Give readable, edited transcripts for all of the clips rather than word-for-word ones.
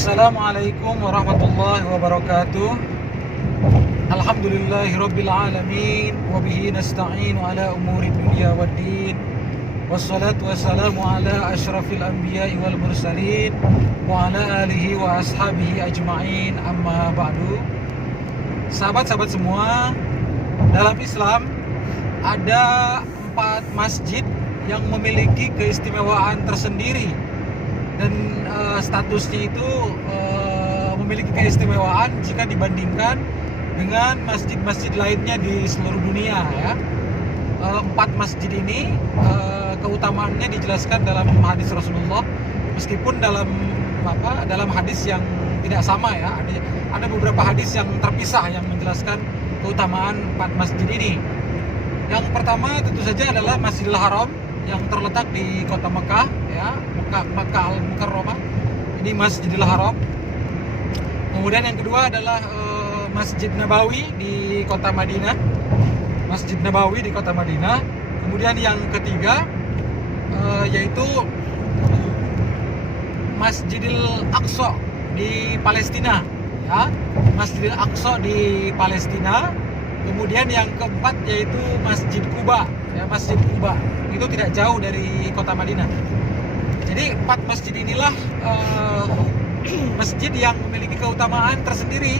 Assalamualaikum warahmatullahi wabarakatuh. Alhamdulillahirabbil alamin wa bihi nasta'inu ala umuri dunya waddin. Wassalatu wassalamu ala asyrafil anbiya'i wal mursalin wa ala alihi wa ashabihi ajma'in, amma ba'du. Sahabat-sahabat semua, dalam Islam ada 4 masjid yang memiliki keistimewaan tersendiri dan statusnya itu memiliki keistimewaan jika dibandingkan dengan masjid-masjid lainnya di seluruh dunia ya. 4 masjid ini keutamaannya dijelaskan dalam hadis Rasulullah, meskipun dalam hadis yang tidak sama ya. Ada beberapa hadis yang terpisah yang menjelaskan keutamaan 4 masjid ini. Yang pertama tentu saja adalah Masjidil Haram yang terletak di kota Mekah ya, Makkah Al-Mukarramah. Ini Masjidil Haram. Kemudian yang kedua adalah Masjid Nabawi di kota Madinah. Masjid Nabawi di kota Madinah. Kemudian yang ketiga yaitu Masjidil Aqsa di Palestina ya. Masjidil Aqsa di Palestina. Kemudian yang keempat yaitu Masjid Quba ya, Masjid Quba itu tidak jauh dari kota Madinah. Jadi 4 masjid inilah masjid yang memiliki keutamaan tersendiri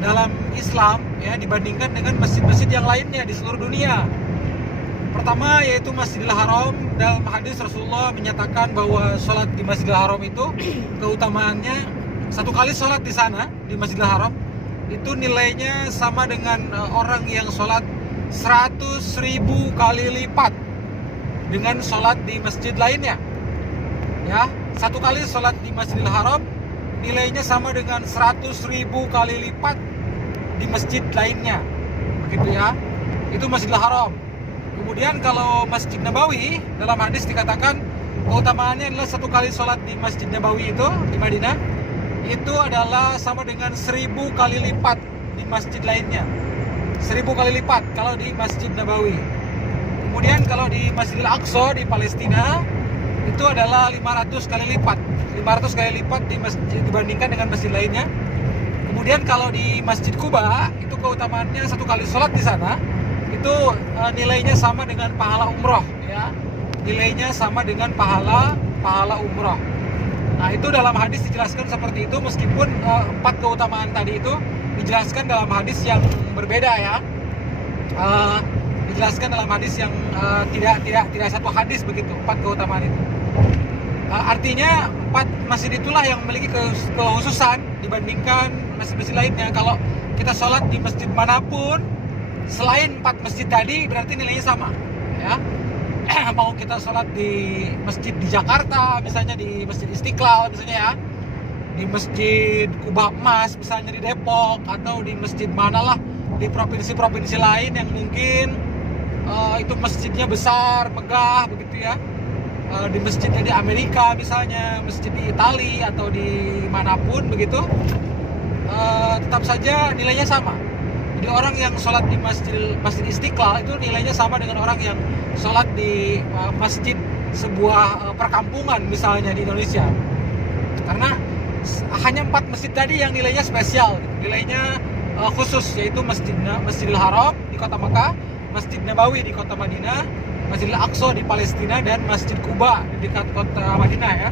dalam Islam ya, dibandingkan dengan masjid-masjid yang lainnya di seluruh dunia. Pertama yaitu Masjidil Haram. Dalam hadis Rasulullah menyatakan bahwa sholat di Masjidil Haram itu keutamaannya, satu kali sholat di sana di Masjidil Haram itu nilainya sama dengan orang yang sholat 100.000 kali lipat dengan sholat di masjid lainnya ya. Satu kali sholat di Masjidil Haram nilainya sama dengan 100.000 kali lipat di masjid lainnya, begitu ya. Itu Masjidil Haram. Kemudian kalau Masjid Nabawi, dalam hadis dikatakan keutamaannya adalah satu kali sholat di Masjid Nabawi itu di Madinah itu adalah sama dengan 1.000 kali lipat di masjid lainnya. 1.000 kali lipat kalau di Masjid Nabawi. Kemudian kalau di Masjidil Aqsa di Palestina itu adalah 500 kali lipat. 500 kali lipat di masjid dibandingkan dengan masjid lainnya. Kemudian kalau di Masjid Quba itu keutamaannya satu kali sholat di sana itu nilainya sama dengan pahala umroh ya. Nilainya sama dengan pahala umroh. Nah, itu dalam hadis dijelaskan seperti itu, meskipun 4 keutamaan tadi itu dijelaskan dalam hadis yang berbeda ya. Dijelaskan dalam hadis yang tidak satu hadis begitu, 4 keutamaan itu. Artinya 4 masjid itulah yang memiliki kekhususan dibandingkan masjid-masjid lainnya. Kalau kita sholat di masjid manapun selain 4 masjid tadi berarti nilainya sama ya. Mau kita sholat di masjid di Jakarta misalnya, di Masjid Istiqlal misalnya ya, di Masjid Kubah Emas misalnya di Depok, atau di masjid manalah di provinsi-provinsi lain yang mungkin itu masjidnya besar, megah begitu ya, di masjidnya di Amerika misalnya, masjid di Italia atau di manapun begitu, tetap saja nilainya sama. Jadi orang yang sholat di Masjid Istiqlal itu nilainya sama dengan orang yang sholat di masjid sebuah perkampungan misalnya di Indonesia. Karena hanya 4 masjid tadi yang nilainya spesial, nilainya khusus, yaitu Masjidil Haram di kota Mekah, Masjid Nabawi di kota Madinah, Masjidil Aqsa di Palestina, dan Masjid Quba di dekat kota Madinah ya,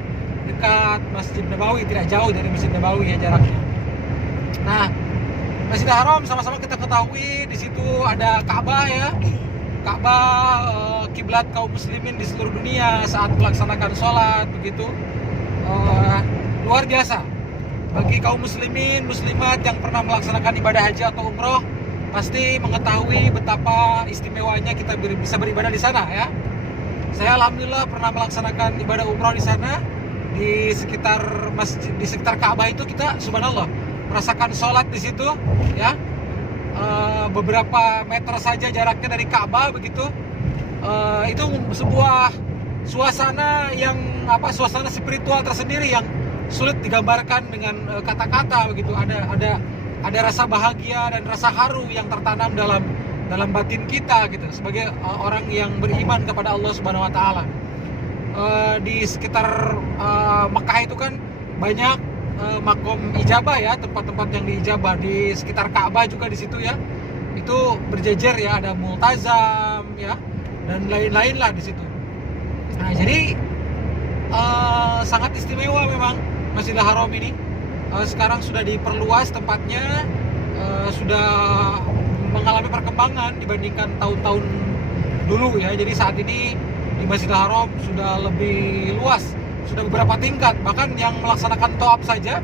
dekat Masjid Nabawi, tidak jauh dari Masjid Nabawi ya jaraknya. Nah, Masjidil Haram sama-sama kita ketahui di situ ada Ka'bah ya. Ka'bah kiblat kaum muslimin di seluruh dunia saat melaksanakan sholat begitu. Luar biasa bagi kaum muslimin muslimat yang pernah melaksanakan ibadah haji atau umroh, pasti mengetahui betapa istimewanya kita bisa beribadah di sana ya. Saya alhamdulillah pernah melaksanakan ibadah umroh di sana, di sekitar masjid, di sekitar Ka'bah itu kita subhanallah merasakan sholat di situ ya. Beberapa meter saja jaraknya dari Ka'bah begitu. Itu sebuah suasana yang suasana spiritual tersendiri yang sulit digambarkan dengan kata-kata begitu. Ada rasa bahagia dan rasa haru yang tertanam dalam batin kita gitu, sebagai orang yang beriman kepada Allah Subhanahu wa taala. Di sekitar Mekah itu kan banyak makom ijabah ya, tempat-tempat yang diijabah di sekitar Ka'bah juga di situ ya. Itu berjejer ya, ada multazam ya dan lain-lain lah di situ. Nah, jadi sangat istimewa memang Masjidil Haram ini. Sekarang sudah diperluas tempatnya, sudah mengalami perkembangan dibandingkan tahun-tahun dulu ya. Jadi saat ini di Masjidil Haram sudah lebih luas, sudah beberapa tingkat. Bahkan yang melaksanakan tawaf saja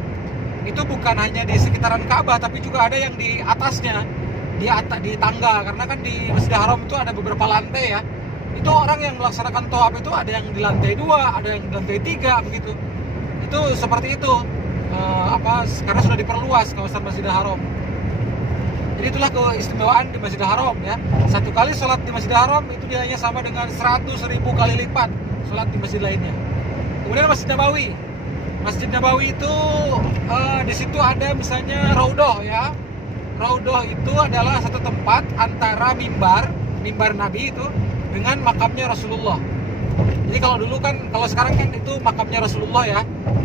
itu bukan hanya di sekitaran Ka'bah, tapi juga ada yang di atasnya, di tangga. Karena kan di Masjidil Haram itu ada beberapa lantai ya. Itu orang yang melaksanakan tawaf itu ada yang di lantai 2, ada yang di lantai 3 begitu. Itu seperti itu. Karena sudah diperluas kawasan Masjidil Haram. Jadi itulah keistimewaan di Masjidil Haram ya. Satu kali sholat di Masjidil Haram itu nilainya sama dengan 100.000 kali lipat sholat di masjid lainnya. Kemudian Masjid Nabawi. Masjid Nabawi itu di situ ada misalnya Raudhah ya. Raudhah itu adalah satu tempat antara mimbar Nabi itu dengan makamnya Rasulullah. Jadi kalau sekarang kan itu makamnya Rasulullah ya.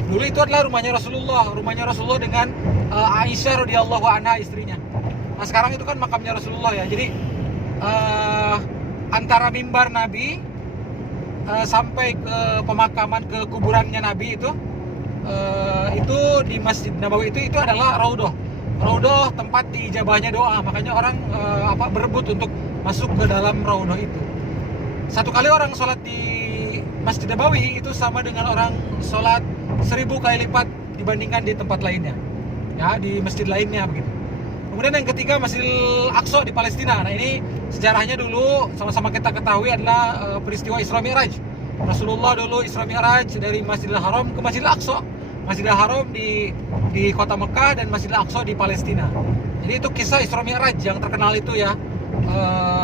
Dulu itu adalah rumahnya Rasulullah dengan Aisyah radhiyallahu anha istrinya. Nah, sekarang itu kan makamnya Rasulullah ya. Jadi antara mimbar Nabi sampai ke pemakaman, ke kuburannya Nabi itu di Masjid Nabawi itu adalah Raudhah tempat diijabahnya doa. Makanya orang berebut untuk masuk ke dalam Raudhah itu. Satu kali orang sholat di Masjid Nabawi itu sama dengan orang sholat 1000 kali lipat dibandingkan di tempat lainnya ya, di masjid lainnya begitu. Kemudian yang ketiga Masjidil Aqsa di Palestina. Nah, ini sejarahnya dulu sama-sama kita ketahui adalah peristiwa Isra Mi'raj. Rasulullah dulu Isra Mi'raj dari Masjidil Haram ke Masjidil Aqsa. Masjidil Haram di kota Mekah dan Masjidil Aqsa di Palestina. Jadi itu kisah Isra Mi'raj yang terkenal itu ya,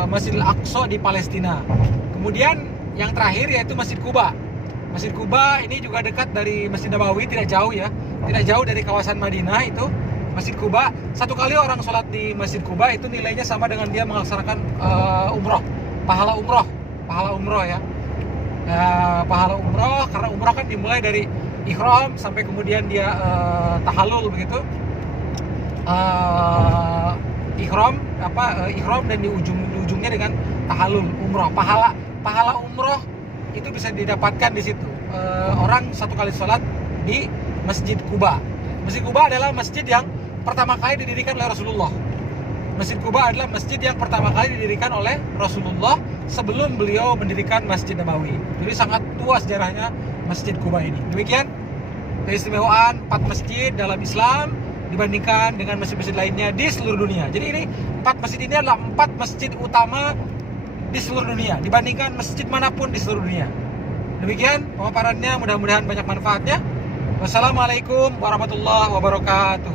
Masjidil Aqsa di Palestina. Kemudian yang terakhir yaitu Masjid Quba. Masjid Quba ini juga dekat dari Masjid Nabawi, tidak jauh ya, tidak jauh dari kawasan Madinah itu. Masjid Quba, satu kali orang sholat di Masjid Quba itu nilainya sama dengan dia melaksanakan umroh, pahala umroh ya. Pahala umroh, karena umroh kan dimulai dari ihram sampai kemudian dia tahallul begitu. Ihram dan di ujungnya dengan tahallul umroh. Pahala umroh itu bisa didapatkan di situ. Orang satu kali sholat di Masjid Quba. Masjid Quba adalah masjid yang pertama kali didirikan oleh Rasulullah. Masjid Quba adalah masjid yang pertama kali didirikan oleh Rasulullah sebelum beliau mendirikan Masjid Nabawi. Jadi sangat tua sejarahnya Masjid Quba ini. Demikian keistimewaan 4 masjid dalam Islam dibandingkan dengan masjid-masjid lainnya di seluruh dunia. Jadi ini 4 masjid ini adalah 4 masjid utama di seluruh dunia dibandingkan masjid manapun di seluruh dunia. Demikian pemaparannya, mudah-mudahan banyak manfaatnya. Wassalamualaikum warahmatullahi wabarakatuh.